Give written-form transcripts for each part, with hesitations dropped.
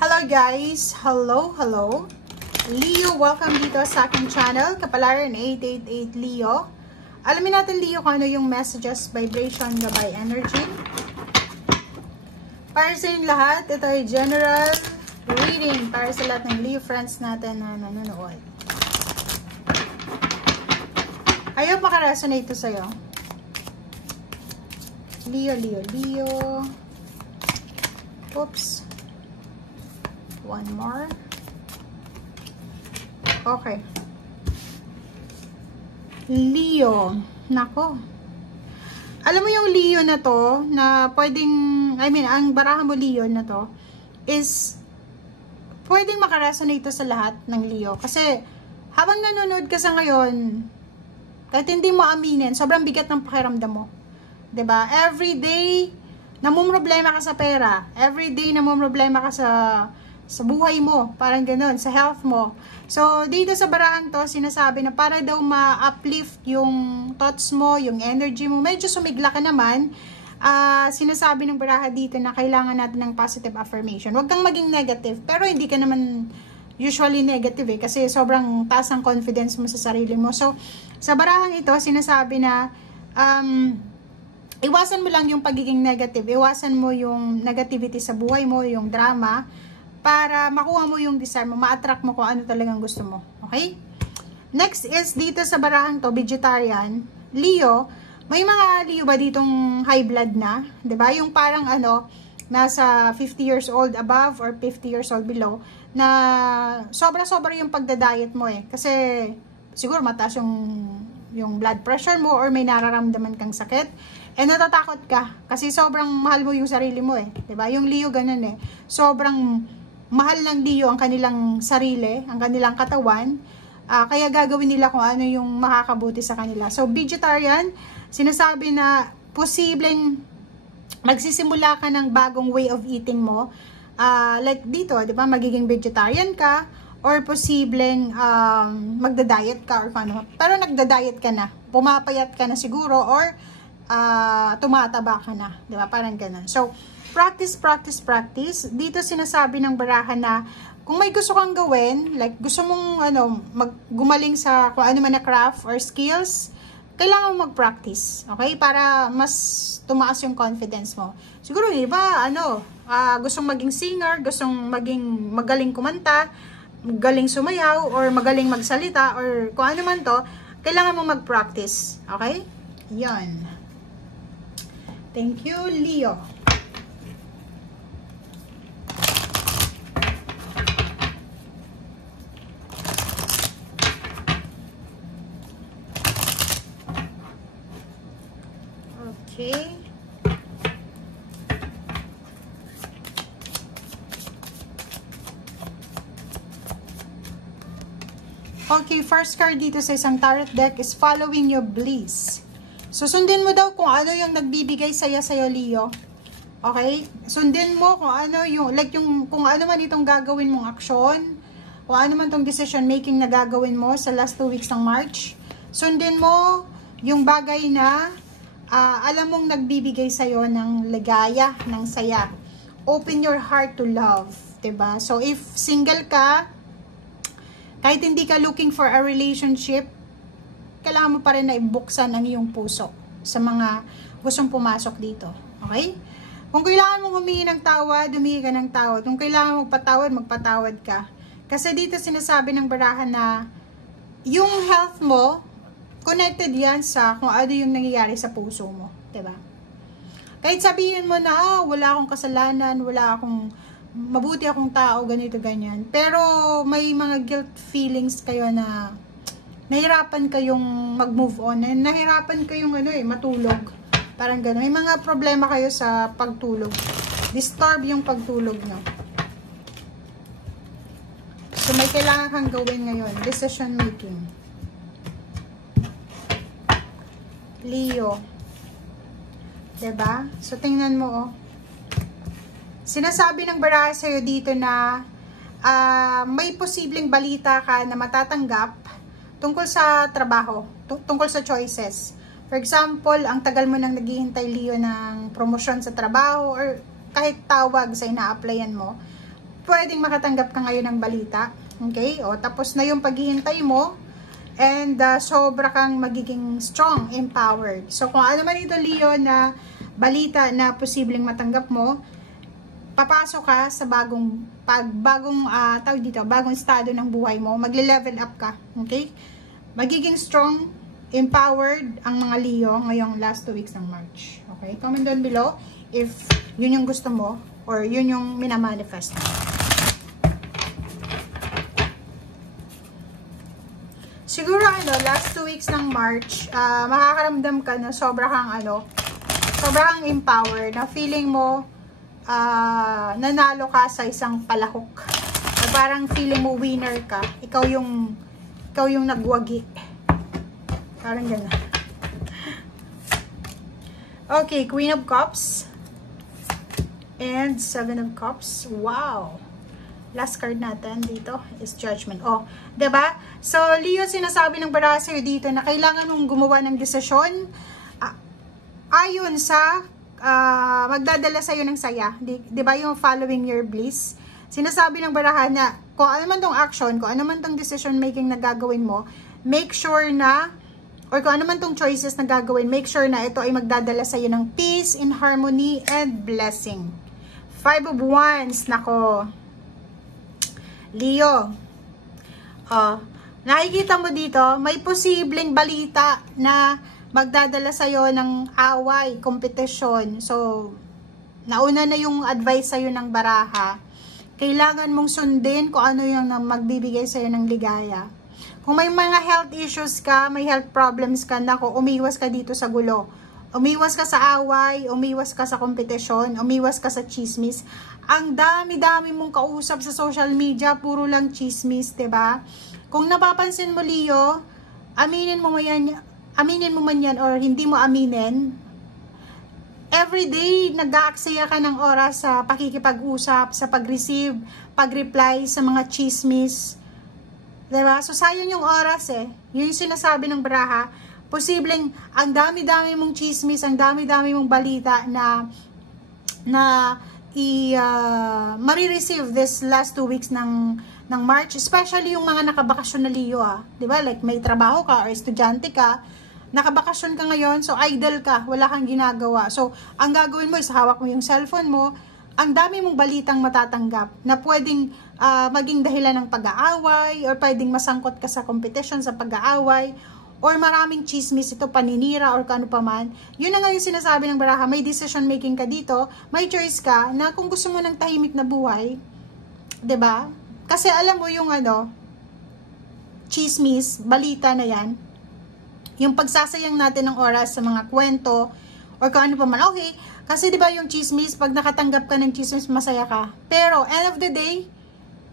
Hello guys! Hello! Leo, welcome dito sa aking channel, Kapalaran 888 Leo. Alamin natin Leo kung ano yung messages, vibration, gabay, energy. Para sa inyong lahat, ito ay general reading para sa lahat ng Leo friends natin na nanonood. Ayaw makaresonate ito sa'yo. Leo. Oops. One more. Okay. Leo. Nako. Alam mo yung Leo na to, na pwedeng, ang barahan mo Leo na to, is, pwedeng makaresonate to sa lahat ng Leo. Kasi, habang nanonood ka sa ngayon, kahit hindi mo aminin, sobrang bigat ng pakiramdam mo. 'Di ba? Every day, namumroblema ka sa pera. Every day, namumroblema ka sa buhay mo, parang ganoon, sa health mo. So, dito sa barahan to, sinasabi na para daw ma-uplift yung thoughts mo, yung energy mo, medyo sumigla ka naman, sinasabi ng baraha dito na kailangan natin ng positive affirmation. Huwag kang maging negative, pero hindi ka naman usually negative kasi sobrang taas ang confidence mo sa sarili mo. So, sa barahang ito, sinasabi na, iwasan mo lang yung pagiging negative, iwasan mo yung negativity sa buhay mo, yung drama, para makuha mo yung desire mo, ma-attract mo kung ano talagang gusto mo. Okay? Next is dito sa barahang to, vegetarian, Leo. May mga Leo ba ditong high blood na? 'Di ba? Yung parang nasa 50 years old above or 50 years old below, na sobra-sobra yung pagda-diet mo Kasi siguro mataas yung blood pressure mo or may nararamdaman kang sakit. Natatakot ka kasi sobrang mahal mo yung sarili mo 'di ba? Yung Leo ganun sobrang mahal ng Leo ang kanilang sarili, ang kanilang katawan, kaya gagawin nila kung ano yung makakabuti sa kanila. So, vegetarian, sinasabi na posibleng magsisimula ka ng bagong way of eating mo. Like dito, di ba, magiging vegetarian ka, or posibleng magda-diet ka, or ano. Pero nagda-diet ka na, pumapayat ka na siguro, or tumataba ka na, di ba, parang ganun. So, practice. Dito sinasabi ng baraha na kung may gusto kang gawin, like gusto mong gumaling sa kung ano man na craft or skills, kailangan mo mag-practice, okay? Para mas tumaas yung confidence mo. Siguro iba, gustong maging singer, gustong magaling kumanta, magaling sumayaw, or magaling magsalita, or kung ano man to, kailangan mo mag-practice, okay? Yan. Thank you, Leo. Okay. Okay, first card dito sa isang tarot deck is following your bliss. So, sundin mo daw kung ano yung nagbibigay saya sa'yo, Leo. Okay? Sundin mo kung ano kung ano man itong gagawin mong aksyon, kung ano man itong decision making na gagawin mo sa last 2 weeks ng March. Sundin mo yung bagay na alam mong nagbibigay sa'yo ng ligaya, ng saya. Open your heart to love, 'di ba? So, if single ka, kahit hindi ka looking for a relationship, kailangan mo pa rin na ibuksan ang iyong puso sa mga gustong pumasok dito. Okay? Kung kailangan mong humingi ng tawad, humingi ka ng tawad. Kung kailangan magpatawad, magpatawad ka. Kasi dito sinasabi ng barahan na yung health mo, connected yan sa kung ano yung nangyayari sa puso mo. Diba? Kahit sabihin mo na, wala akong kasalanan, mabuti akong tao, ganito, ganyan. Pero may mga guilt feelings kayo na nahirapan kayong mag-move on. Nahirapan kayong matulog. Parang gano'n. May mga problema kayo sa pagtulog. Disturb yung pagtulog nyo. So, may kailangan kang gawin ngayon. Decision making. Leo. Diba? So, tingnan mo, Sinasabi ng baraha sa'yo dito na may posibleng balita ka na matatanggap tungkol sa trabaho, tungkol sa choices. For example, ang tagal mo nang naghihintay, Leo, ng promosyon sa trabaho or kahit tawag sa ina-applyan mo, pwedeng makatanggap ka ngayon ng balita. Okay? O, tapos na yung paghihintay mo. And sobra kang magiging strong, empowered. So, kung ano man ito, Leo, na balita na posibleng matanggap mo, papasok ka sa bagong estado ng buhay mo. Magle-level up ka. Okay? Magiging strong, empowered ang mga Leo ngayong last 2 weeks ng March. Okay? Comment down below if yun yung gusto mo or yun yung minamanifest mo. Siguro last 2 weeks ng March, makakaramdam ka na sobrang empowered, na feeling mo nanalo ka sa isang palahok. O parang feeling mo winner ka. Ikaw yung nagwagi. Parang gano'n. Okay, Queen of Cups and 7 of Cups. Wow! Last card natin dito is Judgment. Oh, 'di ba? So, Leo, sinasabi ng baraha sa'yo dito na kailangan mong gumawa ng desisyon ayon sa magdadala sa'yo ng saya. 'Di ba yung following your bliss? Sinasabi ng baraha na kung ano man tong action, kung ano man tong decision making na gagawin mo, make sure na, or kung ano man tong choices na gagawin, make sure na ito ay magdadala sa'yo ng peace, in harmony, and blessing. 5 of Wands, nako. Leo, nakikita mo dito, may posibleng balita na magdadala sa'yo ng away, kompetisyon. So, nauna na yung advice sa'yo ng baraha. Kailangan mong sundin kung ano yung magbibigay sa'yo ng ligaya. Kung may mga health issues ka, may health problems ka, nako, umiwas ka dito sa gulo. Umiwas ka sa away, umiwas ka sa kompetisyon, umiwas ka sa chismis. Ang dami-dami mong kausap sa social media, puro lang chismis, 'di ba? Kung napapansin mo, Leo, aminin mo man yan or hindi mo aminin, everyday nag-aaksaya ka ng oras sa pakikipag-usap, sa pag-receive, pag-reply sa mga chismis. 'Di ba? So sayang yung oras eh. Yun yung sinasabi ng baraha. Posibleng ang dami-dami mong chismis, ang dami-dami mong balita na marireceive this last 2 weeks ng March, especially yung mga nakabakasyon na Leo, 'di ba? Like may trabaho ka or estudyante ka, nakabakasyon ka ngayon, so idle ka, wala kang ginagawa. So ang gagawin mo is hawak mo yung cellphone mo, ang dami mong balitang matatanggap na pwedeng maging dahilan ng pag-aaway or pwedeng masangkot ka sa competition, sa pag-aaway, or maraming chismis ito, paninira, or kano pa man. Yun na nga yung sinasabi ng baraha, may decision making ka dito, may choice ka, na kung gusto mo ng tahimik na buhay, 'di ba? Kasi alam mo yung chismis, balita na yan, yung pagsasayang natin ng oras sa mga kwento, or kung ano pa man, okay, kasi 'di ba yung chismis, pag nakatanggap ka ng chismis, masaya ka. Pero, end of the day,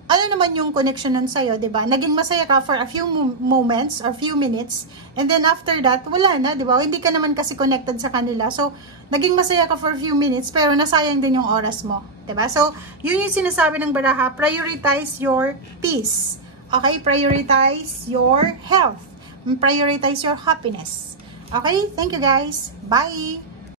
ano naman yung connection nun sa'yo, diba? Naging masaya ka for a few moments or few minutes, and then after that, wala na, diba? Hindi ka naman kasi connected sa kanila. So, naging masaya ka for a few minutes, pero nasayang din yung oras mo, diba? So, yun yung sinasabi ng baraha, prioritize your peace. Okay? Prioritize your health. Prioritize your happiness. Okay? Thank you guys. Bye!